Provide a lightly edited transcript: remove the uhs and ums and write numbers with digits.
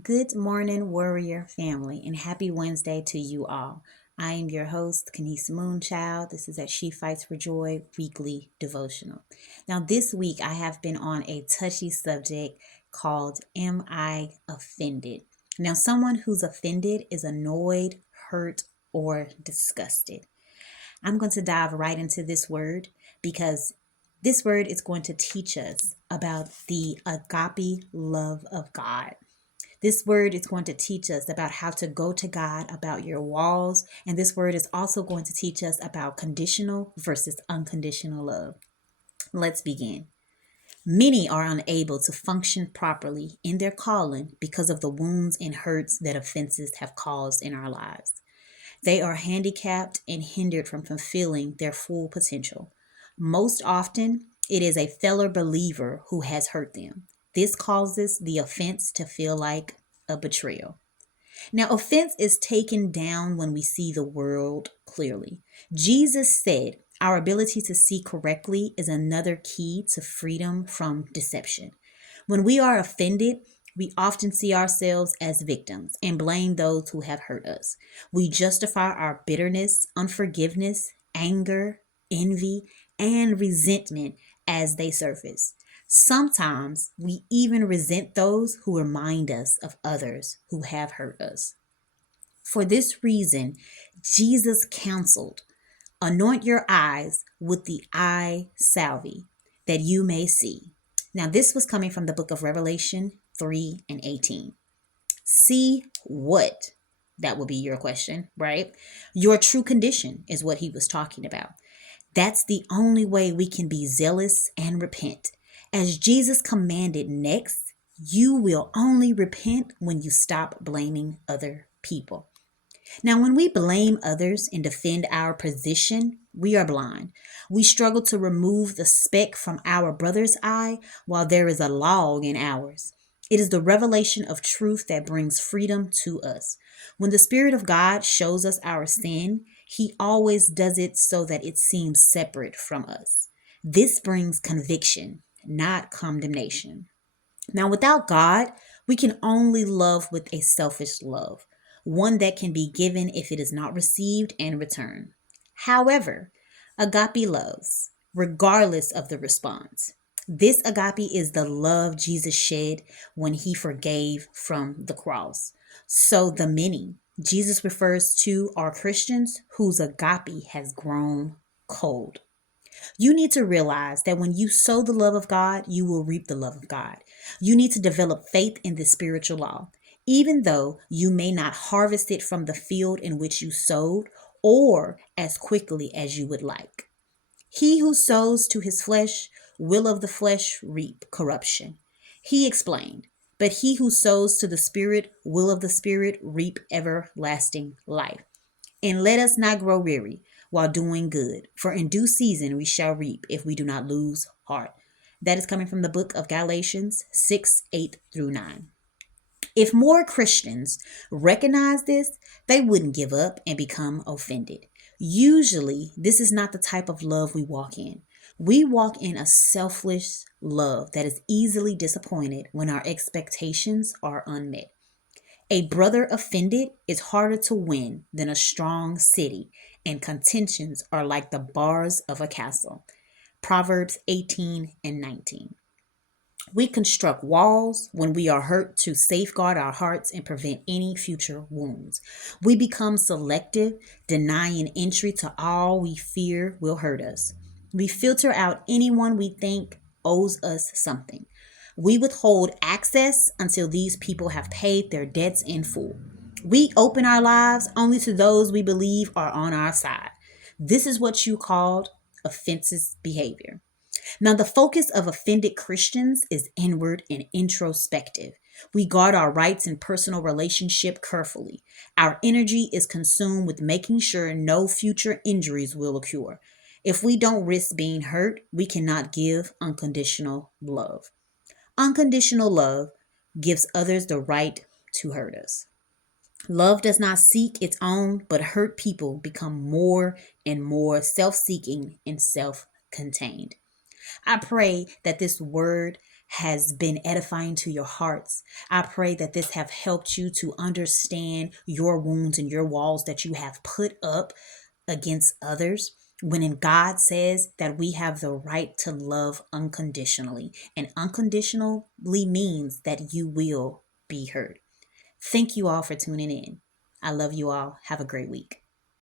Good morning, warrior family, and happy Wednesday to you all. I am your host, Kenise Moonchild. This is a She Fights for Joy weekly devotional. Now, this week I have been on a touchy subject called Am I Offended? Now, someone who's offended is annoyed, hurt, or disgusted. I'm going to dive right into this word because this word is going to teach us about the agape love of God. This word is going to teach us about how to go to God about your walls. And this word is also going to teach us about conditional versus unconditional love. Let's begin. Many are unable to function properly in their calling because of the wounds and hurts that offenses have caused in our lives. They are handicapped and hindered from fulfilling their full potential. Most often, it is a fellow believer who has hurt them. This causes the offense to feel like a betrayal. Now, offense is taken down when we see the world clearly. Jesus said our ability to see correctly is another key to freedom from deception. When we are offended, we often see ourselves as victims and blame those who have hurt us. We justify our bitterness, unforgiveness, anger, envy, and resentment as they surface. Sometimes we even resent those who remind us of others who have hurt us. For this reason, Jesus counseled, Anoint your eyes with the eye salve, that you may see. Now, this was coming from the book of Revelation 3 and 18. See what? That will be your question, right? Your true condition is what he was talking about. That's the only way we can be zealous and repent. As Jesus commanded next, you will only repent when you stop blaming other people. Now, when we blame others and defend our position, we are blind. We struggle to remove the speck from our brother's eye while there is a log in ours. It is the revelation of truth that brings freedom to us. When the Spirit of God shows us our sin, He always does it so that it seems separate from us. This brings conviction, not condemnation. Now, without God, we can only love with a selfish love, one that can be given if it is not received and returned. However, agape loves, regardless of the response. This agape is the love Jesus shed when he forgave from the cross. So, the many Jesus refers to are Christians whose agape has grown cold. You need to realize that when you sow the love of God, you will reap the love of God. You need to develop faith in the spiritual law, even though you may not harvest it from the field in which you sowed or as quickly as you would like. He who sows to his flesh will of the flesh reap corruption. He explained, but he who sows to the Spirit will of the Spirit reap everlasting life. And let us not grow weary while doing good, for in due season we shall reap if we do not lose heart. That is coming from the book of Galatians 6:8 through 9. If more Christians recognize this, they wouldn't give up and become offended. Usually, this is not the type of love we walk in. We walk in a selfless love that is easily disappointed when our expectations are unmet. A brother offended is harder to win than a strong city, and contentions are like the bars of a castle. Proverbs 18 and 19. We construct walls when we are hurt to safeguard our hearts and prevent any future wounds. We become selective, denying entry to all we fear will hurt us. We filter out anyone we think owes us something. We withhold access until these people have paid their debts in full. We open our lives only to those we believe are on our side. This is what you called offensive behavior. Now, the focus of offended Christians is inward and introspective. We guard our rights and personal relationship carefully. Our energy is consumed with making sure no future injuries will occur. If we don't risk being hurt, we cannot give unconditional love. Unconditional love gives others the right to hurt us. Love does not seek its own, but hurt people become more and more self seeking and self contained. I pray that this word has been edifying to your hearts. I pray that this have helped you to understand your wounds and your walls that you have put up against others. When in God says that we have the right to love unconditionally, and unconditionally means that you will be hurt. Thank you all for tuning in. I love you all. Have a great week.